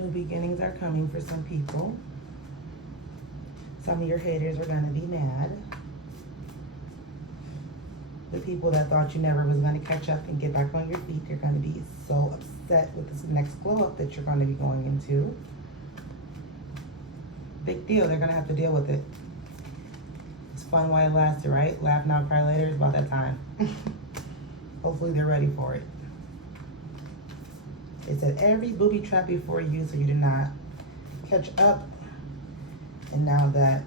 New beginnings are coming for some people. Some of your haters are going to be mad. The people that thought you never was going to catch up and get back on your feet, they're going to be so upset with this next glow up that you're going to be going into. Big deal. They're going to have to deal with it. It's fun while it lasted, right? Laugh now, cry later. It's about that time. Hopefully they're ready for it. It said every booby trap before you so you did not catch up. And now that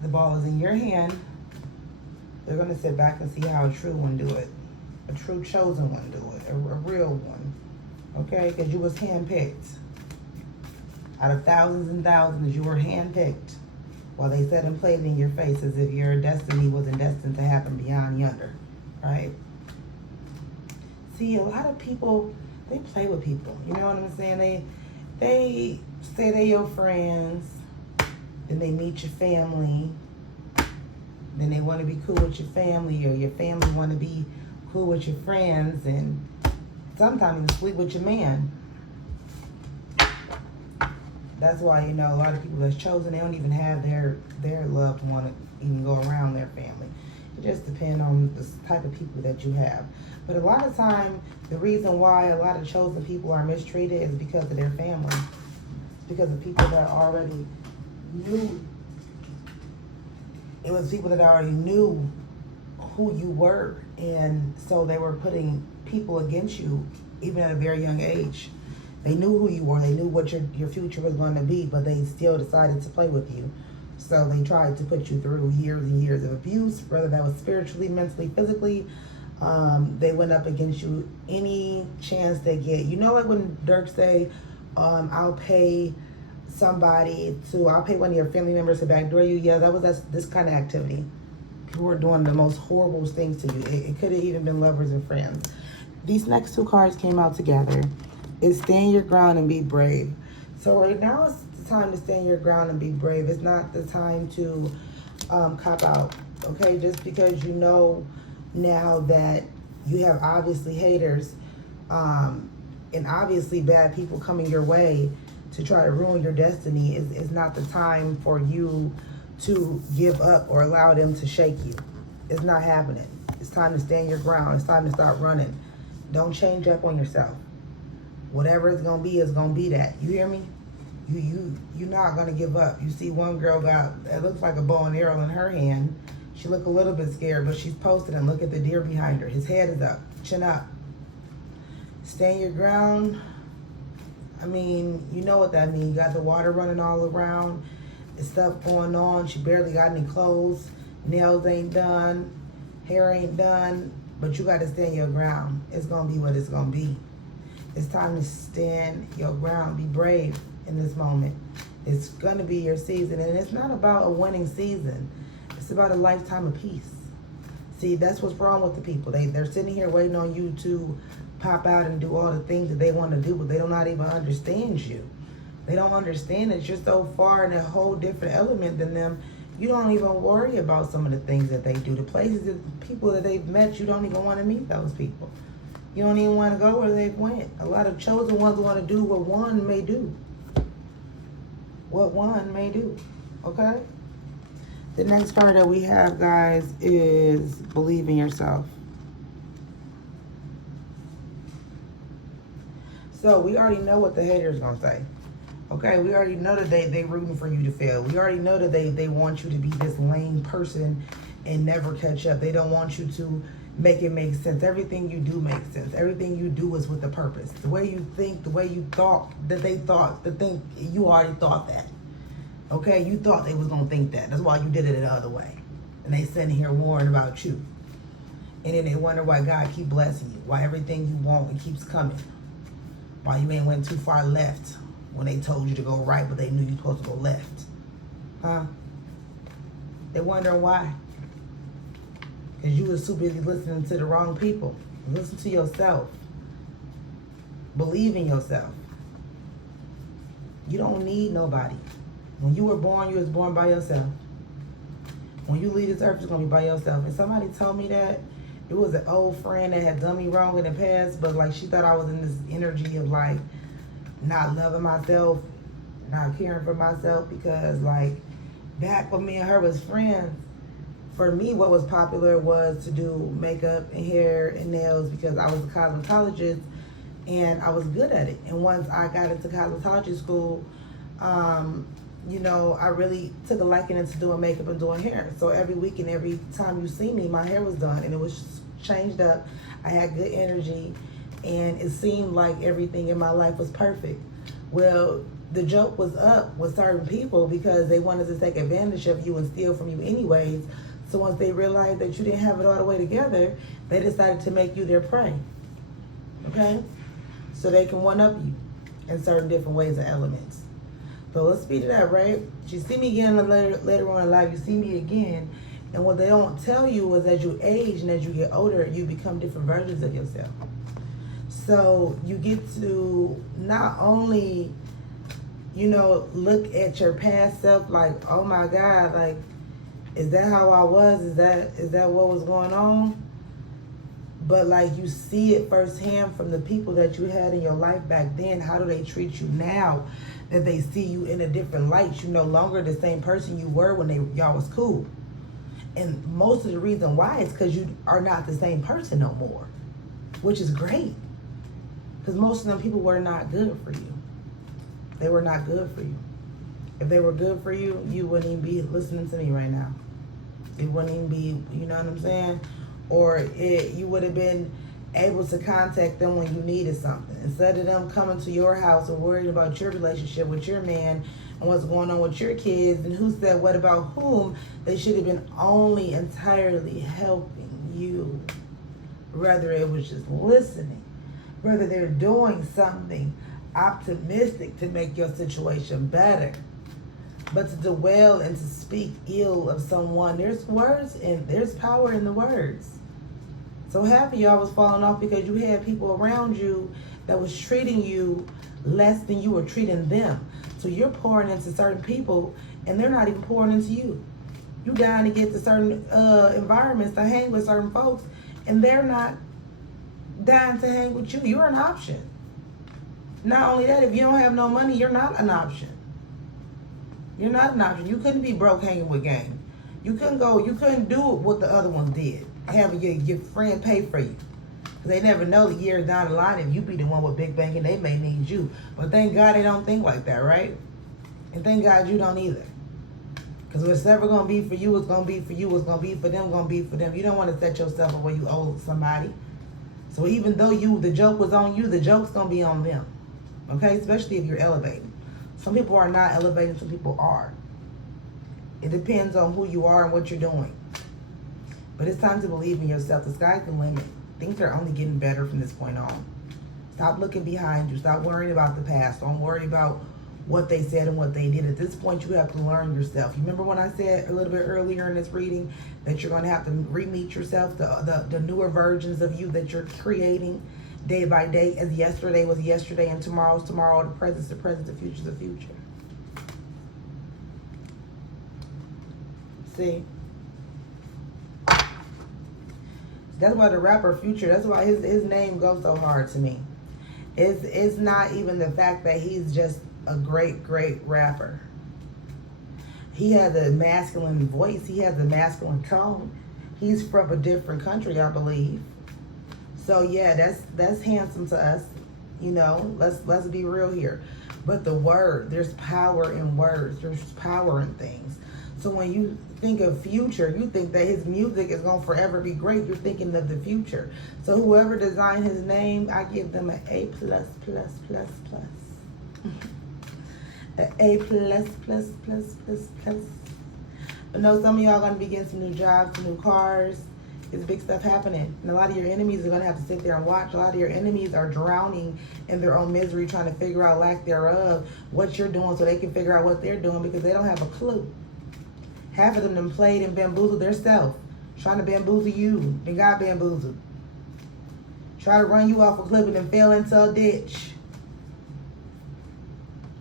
the ball is in your hand, they're going to sit back and see how a true one do it. A true chosen one do it. A real one. Okay? Because you was handpicked. Out of thousands and thousands, you were handpicked. While they said and played in your face as if your destiny wasn't destined to happen beyond yonder. Right? See, a lot of people, they play with people. You know what I'm saying? They say they're your friends. Then they meet your family. Then they want to be cool with your family, or your family want to be cool with your friends, and sometimes even sleep with your man. That's why, you know, a lot of people that's chosen, they don't even have their loved one even go around their family. It just depends on the type of people that you have. But a lot of time, the reason why a lot of chosen people are mistreated is because of their family. It's because of people that already knew. It was people that already knew who you were. And so they were putting people against you, even at a very young age. They knew who you were. They knew what your future was going to be, but they still decided to play with you. So they tried to put you through years and years of abuse, whether that was spiritually, mentally, physically. They went up against you any chance they get. You know, like when Dirk say, I'll pay one of your family members to backdoor you. Yeah, that's this kind of activity. People were doing the most horrible things to you. It could have even been lovers and friends. These next two cards came out together. It's stand your ground and be brave. So right now it's the time to stand your ground and be brave. It's not the time to cop out. Okay, just because you know now that you have obviously haters and obviously bad people coming your way to try to ruin your destiny is not the time for you to give up or allow them to shake you. It's not happening. It's time to stand your ground. It's time to start running. Don't change up on yourself. Whatever it's gonna be is gonna be that. You hear me? You're not gonna give up. You see one girl it looks like a bow and arrow in her hand. She looked a little bit scared, but she's posted, and look at the deer behind her. His head is up, chin up. Stand your ground. I mean, you know what that means. You got the water running all around. There's stuff going on. She barely got any clothes. Nails ain't done. Hair ain't done. But you got to stand your ground. It's going to be what it's going to be. It's time to stand your ground. Be brave in this moment. It's going to be your season. And it's not about a winning season. It's about a lifetime of peace. See, that's what's wrong with the people. They're sitting here waiting on you to pop out and do all the things that they want to do, but they do not even understand you. They don't understand that you're so far in a whole different element than them. You don't even worry about some of the things that they do. The places, the people that they've met, you don't even want to meet those people. You don't even want to go where they've went. A lot of chosen ones want to do what one may do. What one may do. Okay? The next card that we have, guys, is believe in yourself. So we already know what the haters gonna say. Okay, we already know that they rooting for you to fail. We already know that they want you to be this lame person and never catch up. They don't want you to make it make sense. Everything you do makes sense. Everything you do is with a purpose. The way you think, the way you thought, that they thought, you already thought that. Okay, you thought they was gonna think that. That's why you did it the other way. And they sitting here worrying about you. And then they wonder why God keep blessing you. Why everything you want, it keeps coming. Why you ain't went too far left when they told you to go right, but they knew you were supposed to go left. Huh? They wondering why. Because you was too busy listening to the wrong people. Listen to yourself. Believe in yourself. You don't need nobody. When you were born, you was born by yourself. When you leave this earth, you're going to be by yourself. And somebody told me that it was an old friend that had done me wrong in the past, but like she thought I was in this energy of like, not loving myself, not caring for myself, because like back when me and her was friends, for me what was popular was to do makeup and hair and nails because I was a cosmetologist and I was good at it. And once I got into cosmetology school, you know, I really took a liking into doing makeup and doing hair. So every week and every time you see me, my hair was done and it was changed up. I had good energy and it seemed like everything in my life was perfect. Well, the joke was up with certain people because they wanted to take advantage of you and steal from you anyways. So once they realized that you didn't have it all the way together, they decided to make you their prey. Okay? So they can one-up you in certain different ways and elements. So let's speed it up, right? You see me again later on in life, you see me again, and what they don't tell you is as you age and as you get older, you become different versions of yourself. So you get to not only, you know, look at your past self like, oh my God, like, is that how I was? Is that what was going on? But like you see it firsthand from the people that you had in your life back then. How do they treat you now that they see you in a different light? You're no longer the same person you were when y'all was cool. And most of the reason why is because you are not the same person no more, which is great. Because most of them people were not good for you. They were not good for you. If they were good for you, you wouldn't even be listening to me right now. It wouldn't even be, you know what I'm saying? Or you would have been able to contact them when you needed something. Instead of them coming to your house or worrying about your relationship with your man and what's going on with your kids and who said what about whom, they should have been only entirely helping you. Whether it was just listening, whether they're doing something optimistic to make your situation better. But to dwell and to speak ill of someone, there's words and there's power in the words. So half of y'all was falling off because you had people around you that was treating you less than you were treating them. So you're pouring into certain people and they're not even pouring into you. You dying to get to certain environments to hang with certain folks and they're not dying to hang with you. You're an option. Not only that, if you don't have no money, you're not an option. You're not an option. You couldn't be broke hanging with gang. You couldn't do what the other ones did. Have your friend pay for you. They never know the years down the line if you be the one with big bank and they may need you. But thank God they don't think like that, right? And thank God you don't either. Because what's ever going to be for you is going to be for you. What's going to be for them, going to be for them. You don't want to set yourself up where you owe somebody. So even though the joke was on you, the joke's going to be on them. Okay? Especially if you're elevating. Some people are not elevating, some people are. It depends on who you are and what you're doing. But it's time to believe in yourself. The sky's the limit. Things are only getting better from this point on. Stop looking behind you. Stop worrying about the past. Don't worry about what they said and what they did. At this point, you have to learn yourself. You remember when I said a little bit earlier in this reading that you're going to have to re-meet yourself, the newer versions of you that you're creating day by day, as yesterday was yesterday and tomorrow's tomorrow, the present's the present, the future's the future. See? That's why the rapper Future, that's why his name goes so hard to me. It's not even the fact that he's just a great rapper. He has a masculine voice. He has a masculine tone. He's from a different country, I believe. So yeah, that's handsome to us. You know, let's be real here. But the word, there's power in words. There's power in things. So when you think of Future, you think that his music is going to forever be great. You're thinking of the future. So whoever designed his name, I give them an A+++++. An A++++++. I know some of y'all going to be getting some new jobs, some new cars. There's big stuff happening. And a lot of your enemies are going to have to sit there and watch. A lot of your enemies are drowning in their own misery, trying to figure out, lack thereof, what you're doing so they can figure out what they're doing because they don't have a clue. Half of them done played and bamboozled themselves, trying to bamboozle you. They got bamboozled. Try to run you off a cliff and then fell into a ditch.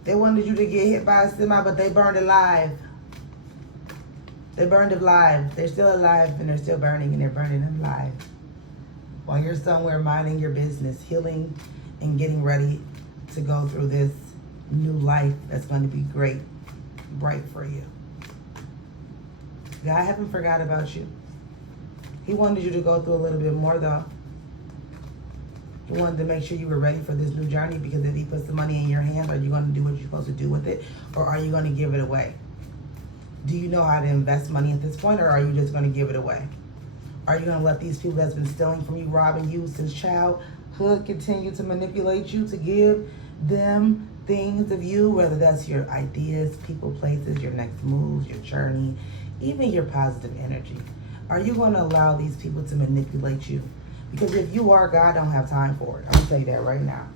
They wanted you to get hit by a semi, but they burned alive. They burned alive. They're still alive and they're still burning and they're burning alive. While you're somewhere minding your business, healing and getting ready to go through this new life that's going to be great, bright for you. God haven't forgot about you. He wanted you to go through a little bit more though. He wanted to make sure you were ready for this new journey, because if he puts the money in your hand, are you going to do what you're supposed to do with it, or are you going to give it away? Do you know how to invest money at this point, or are you just going to give it away? Are you going to let these people that's been stealing from you, robbing you since childhood, continue to manipulate you to give them things of you, whether that's your ideas, people, places, your next moves, your journey, even your positive energy? Are you going to allow these people to manipulate you? Because if you are, God don't have time for it. I'm going to tell you that right now.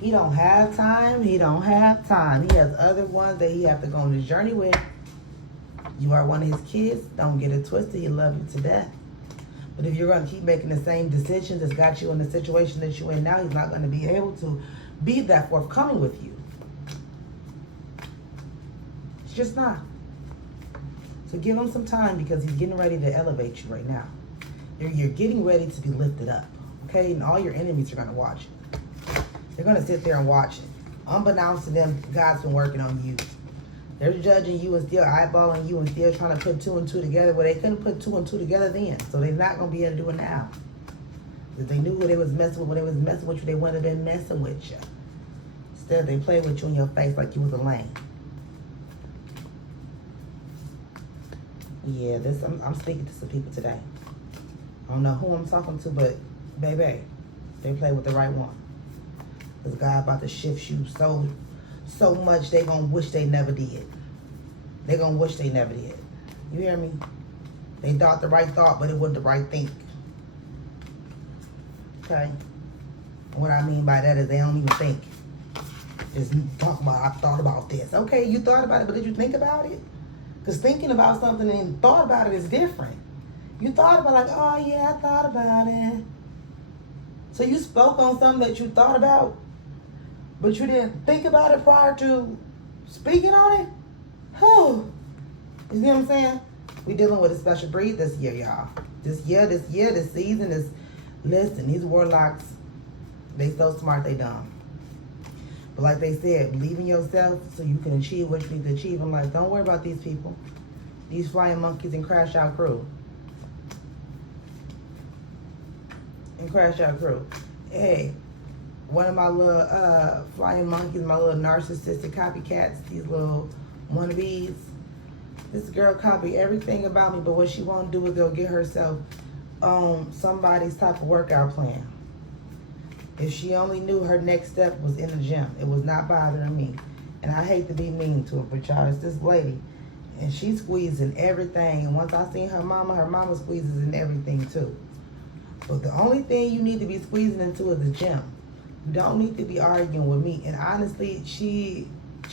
He don't have time. He don't have time. He has other ones that he have to go on this journey with. You are one of his kids. Don't get it twisted. He loves you to death. But if you're going to keep making the same decisions that's got you in the situation that you're in now, he's not going to be able to be that forthcoming with you. It's just not. So give him some time, because he's getting ready to elevate you right now. You're getting ready to be lifted up, okay? And all your enemies are going to watch it. They're going to sit there and watch it. Unbeknownst to them, God's been working on you. They're judging you and still eyeballing you and still trying to put 2 and 2 together. Well, they couldn't put 2 and 2 together then, so they're not going to be able to do it now. If they knew who they was messing with, when they was messing with you, they wouldn't have been messing with you. Instead, they played with you in your face like you was a lame. Yeah, I'm speaking to some people today. I don't know who I'm talking to, but baby, they play with the right one. Because God about to shift you so much, they gonna wish they never did. They gonna wish they never did. You hear me? They thought the right thought, but it wasn't the right think. Okay? And what I mean by that is they don't even think. Just talk about, I thought about this. Okay, you thought about it, but did you think about it? Because thinking about something and thought about it is different. You thought about, like, oh yeah, I thought about it. So you spoke on something that you thought about, but you didn't think about it prior to speaking on it? Oh, you see what I'm saying? We dealing with a special breed this year, y'all. This season is, listen, these warlocks, they so smart, they dumb. But like they said, believe in yourself so you can achieve what you need to achieve in life. Don't worry about these people. These flying monkeys and crash out crew. Hey, one of my little flying monkeys, my little narcissistic copycats, these little wannabes. This girl copy everything about me, but what she won't do is go get herself somebody's type of workout plan. If she only knew her next step was in the gym, it was not bothering me. And I hate to be mean to her, but y'all, it's this lady, and she's squeezing everything. And once I seen her mama squeezes in everything too. But the only thing you need to be squeezing into is the gym. You don't need to be arguing with me. And honestly, she's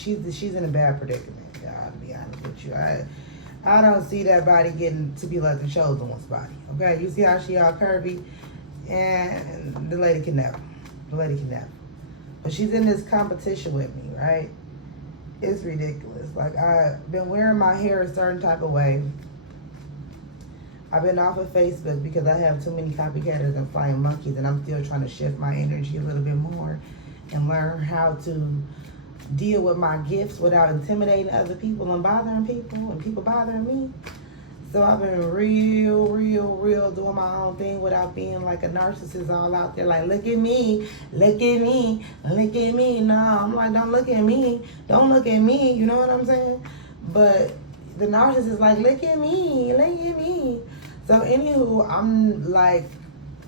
in a bad predicament. To be honest with you, I don't see that body getting to be like the chosen one's body. Okay, you see how she all curvy, and the lady can never. But she's in this competition with me, right? It's ridiculous. Like, I've been wearing my hair a certain type of way. I've been off of Facebook because I have too many copycatters and flying monkeys, and I'm still trying to shift my energy a little bit more and learn how to deal with my gifts without intimidating other people and bothering people and people bothering me. So I've been real doing my own thing without being like a narcissist all out there like, look at me. No, I'm like, don't look at me. You know what I'm saying? But the narcissist like, look at me. So anywho, I'm like,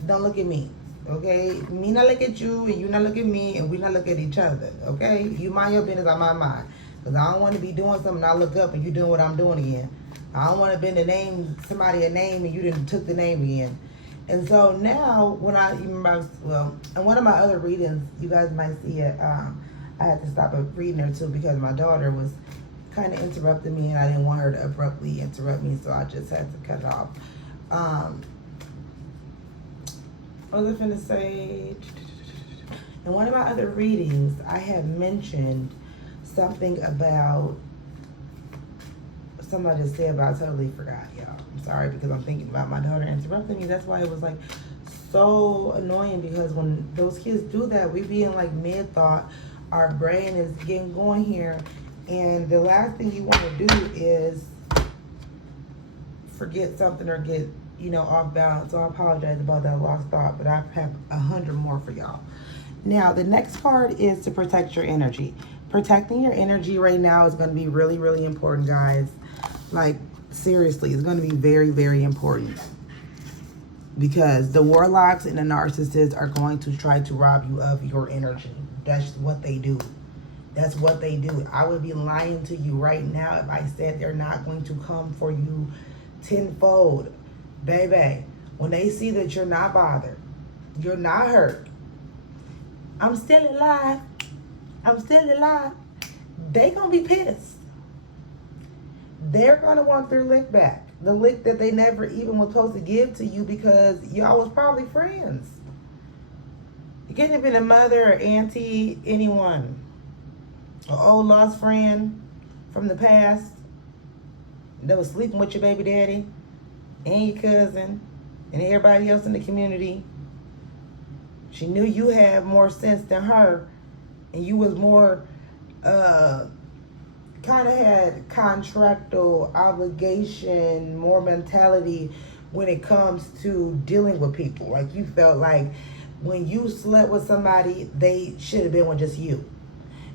don't look at me, okay? Me not look at you, and you not look at me, and we not look at each other, okay? You mind your business, I mind mine. Because I don't want to be doing something, I look up, and you doing what I'm doing again. I don't want to bend to name somebody a name, and you didn't took the name again. And so now, when in one of my other readings, you guys might see it, I had to stop reading her too, because my daughter was kind of interrupting me, and I didn't want her to abruptly interrupt me, so I just had to cut it off. What was I finna say? In one of my other readings, I had mentioned something about something I just said, but I totally forgot, y'all. I'm sorry, because I'm thinking about my daughter interrupting me. That's why it was like so annoying because when those kids do that, we be in like mid thought. Our brain is getting going here, and the last thing you want to do is forget something or get, off balance. So I apologize about that lost thought, but I have 100 more for y'all. Now, the next card is to protect your energy. Protecting your energy right now is going to be really, really important, guys. Like, seriously, it's going to be very, very important. Because the warlocks and the narcissists are going to try to rob you of your energy. That's what they do. That's what they do. I would be lying to you right now if I said they're not going to come for you tenfold. Baby, when they see that you're not bothered, you're not hurt, I'm still alive, they gonna be pissed. They're gonna want their lick back. The lick that they never even was supposed to give to you because y'all was probably friends. You couldn't have been a mother or auntie, anyone. An old lost friend from the past that was sleeping with your baby daddy and your cousin and everybody else in the community. She knew you had more sense than her, and you was more, kind of had contractual obligation, more mentality when it comes to dealing with people. Like, you felt like when you slept with somebody, they should have been with just you.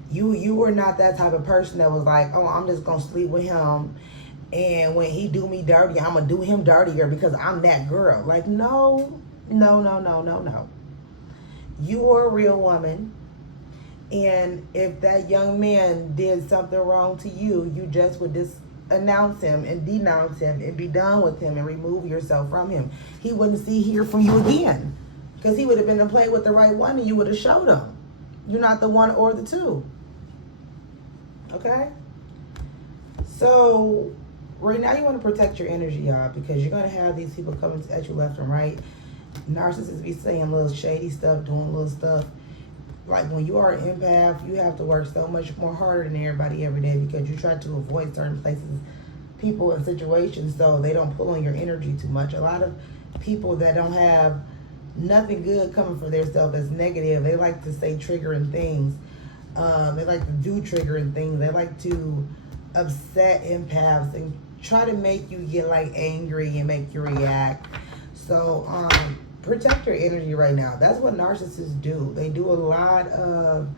You were not that type of person that was like, oh, I'm just going to sleep with him, and when he do me dirty, I'm going to do him dirtier because I'm that girl. Like, no. You are a real woman, and if that young man did something wrong to you, you just would announce him and denounce him and be done with him and remove yourself from him. He wouldn't hear from you again because he would have been to play with the right one, and you would have showed him. You're not the one or the two. Okay? So, right now you want to protect your energy, y'all, because you're going to have these people coming at you left and right. Narcissists be saying little shady stuff, doing little stuff. Like, when you are an empath, you have to work so much more harder than everybody every day because you try to avoid certain places, people, and situations so they don't pull on your energy too much. A lot of people that don't have nothing good coming for themselves that's negative, they like to say triggering things. They like to do triggering things. They like to upset empaths and try to make you get like angry and make you react. So protect your energy right now. That's what narcissists do. They do a lot of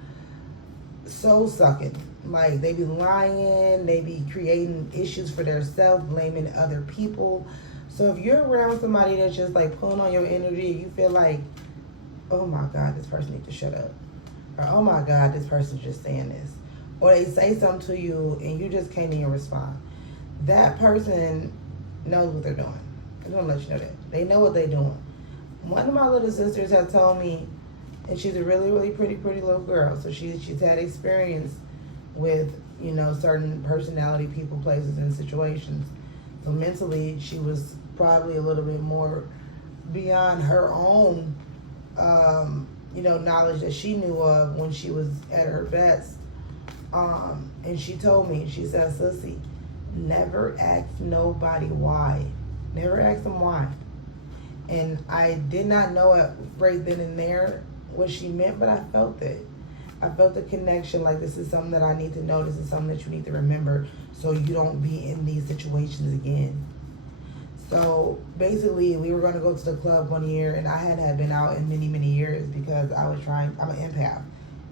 soul sucking. Like, they be lying, they be creating issues for themselves, blaming other people. So if you're around somebody that's just like pulling on your energy, you feel like, oh my God, this person needs to shut up. Or, oh my God, this person's just saying this. Or they say something to you and you just can't even respond. That person knows what they're doing. I just want to let you know that. They know what they're doing. One of my little sisters had told me, and she's a really, really pretty little girl. So she's had experience with, certain personality, people, places, and situations. So mentally, she was probably a little bit more beyond her own, knowledge that she knew of when she was at her best. And she told me, she said, Sissy, never ask nobody why. Never ask them why. And I did not know it right then and there what she meant, but I felt it. I felt the connection, like, this is something that I need to know. This is something that you need to remember so you don't be in these situations again. So basically, we were going to go to the club one year, and I hadn't been out in many, many years because I'm an empath.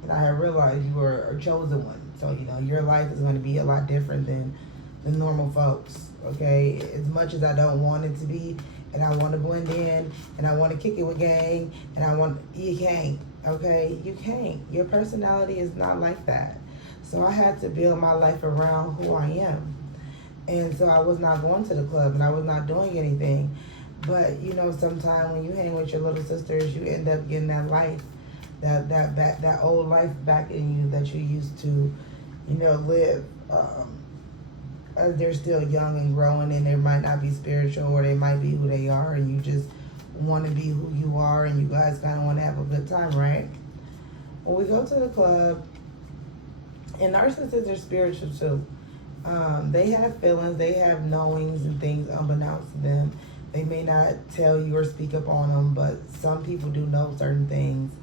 And I had realized you were a chosen one. So, your life is going to be a lot different than the normal folks, okay? As much as I don't want it to be, and I want to blend in, and I want to kick it with gang, and you can't, okay? You can't. Your personality is not like that. So I had to build my life around who I am. And so I was not going to the club, and I was not doing anything. But, sometimes when you hang with your little sisters, you end up getting that life, that old life back in you that you used to, live. They're still young and growing, and they might not be spiritual, or they might be who they are, and you just want to be who you are, and you guys kind of want to have a good time, right? When we go to the club, and narcissists are spiritual too. They have feelings, they have knowings and things unbeknownst to them. They may not tell you or speak up on them, but some people do know certain things,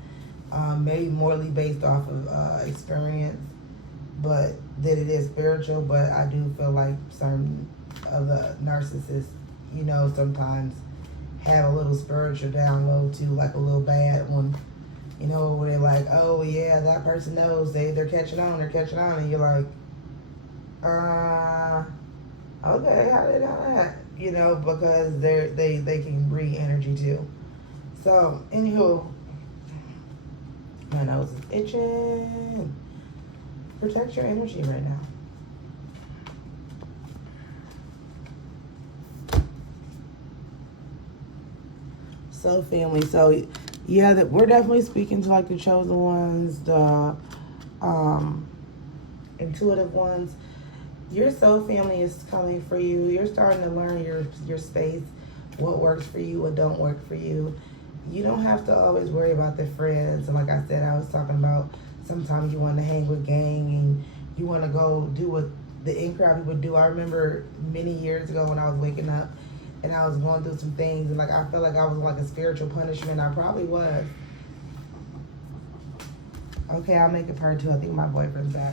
maybe morally based off of experience, but that it is spiritual. But I do feel like some of the narcissists, you know, sometimes have a little spiritual download too, like a little bad one, you know, where they're like, oh yeah, that person knows, they're catching on, and you're like, okay, how did they know that? You know, because they can read energy too. So, anywho, my nose is itching. Protect your energy right now. So, family. So, yeah, that we're definitely speaking to like the chosen ones, the intuitive ones. Your soul family is coming for you. You're starting to learn your space, what works for you, what don't work for you. You don't have to always worry about the friends. And like I said, I was talking about sometimes you want to hang with gang and you want to go do what the in-crowd people do. I remember many years ago when I was waking up and I was going through some things and like I felt like I was like a spiritual punishment. I probably was. Okay, I'll make it part two. I think my boyfriend's back.